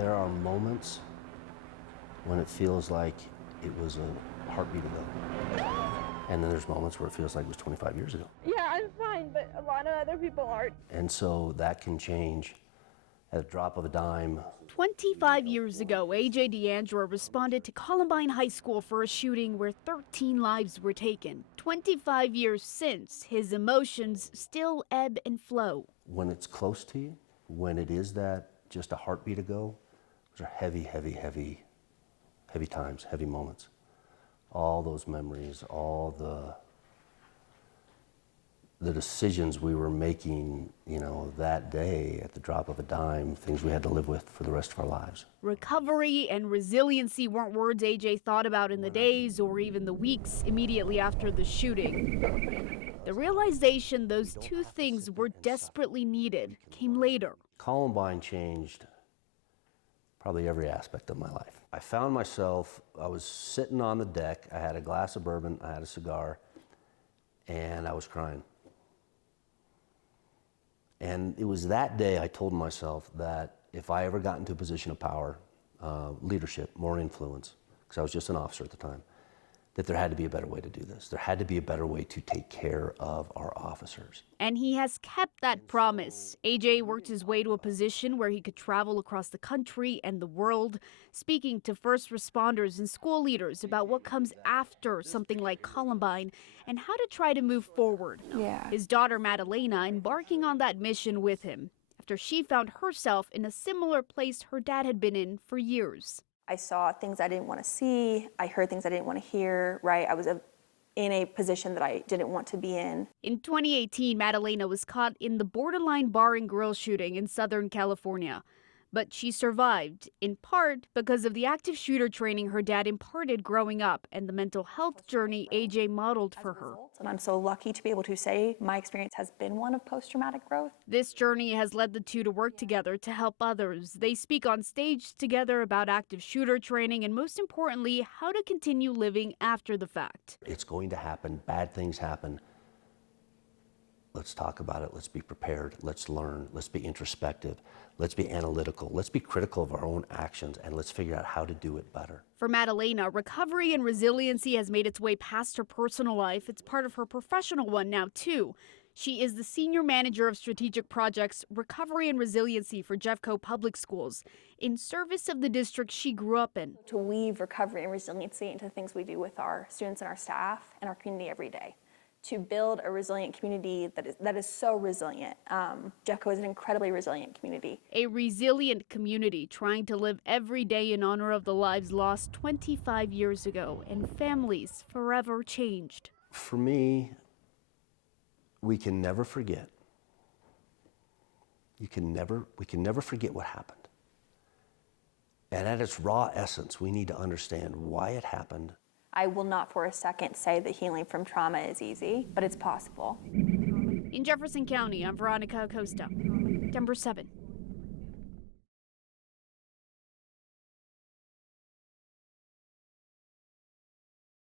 There are moments when it feels like it was a heartbeat ago. And then there's moments where it feels like it was 25 years ago. Yeah, I'm fine, but a lot of other people aren't. And so that can change at a drop of a dime. 25 years ago, AJ Deandrea responded to Columbine High School for a shooting where 13 lives were taken. 25 years since, his emotions still ebb and flow. When it's close to you, when it is that just a heartbeat ago, those are heavy, heavy, heavy, heavy times, heavy moments. All those memories, all the decisions we were making, that day at the drop of a dime, things we had to live with for the rest of our lives. Recovery and resiliency weren't words AJ thought about in the days or even the weeks immediately after the shooting. The realization those two things were desperately needed came later. Columbine changed probably every aspect of my life. I found myself, I was sitting on the deck, I had a glass of bourbon, I had a cigar, and I was crying. And it was that day I told myself that if I ever got into a position of power, leadership, more influence, because I was just an officer at the time, that there had to be a better way to do this. There had to be a better way to take care of our officers. And he has kept that promise. AJ worked his way to a position where he could travel across the country and the world, speaking to first responders and school leaders about what comes after something like Columbine and how to try to move forward. Yeah. His daughter Madalena embarking on that mission with him after she found herself in a similar place her dad had been in for years. I saw things I didn't want to see. I heard things I didn't want to hear, right? I was in a position that I didn't want to be in. In 2018, Madalena was caught in the borderline bar and grill shooting in Southern California. But she survived, in part because of the active shooter training her dad imparted growing up and the mental health journey AJ modeled for her. And I'm so lucky to be able to say my experience has been one of post-traumatic growth. This journey has led the two to work together to help others. They speak on stage together about active shooter training and, most importantly, how to continue living after the fact. It's going to happen. Bad things happen. Let's talk about it. Let's be prepared. Let's learn. Let's be introspective. Let's be analytical. Let's be critical of our own actions, and let's figure out how to do it better. For Madalena, recovery and resiliency has made its way past her personal life. It's part of her professional one now, too. She is the Senior Manager of Strategic Projects, Recovery and Resiliency for Jeffco Public Schools, in service of the district she grew up in. To weave recovery and resiliency into things we do with our students and our staff and our community every day. To build a resilient community that is so resilient. Jeffco is an incredibly resilient community. A resilient community trying to live every day in honor of the lives lost 25 years ago and families forever changed. For me, we can never forget. We can never forget what happened. And at its raw essence, we need to understand why it happened. I will not for a second say that healing from trauma is easy, but it's possible. In Jefferson County, I'm Veronica Acosta, Denver 7.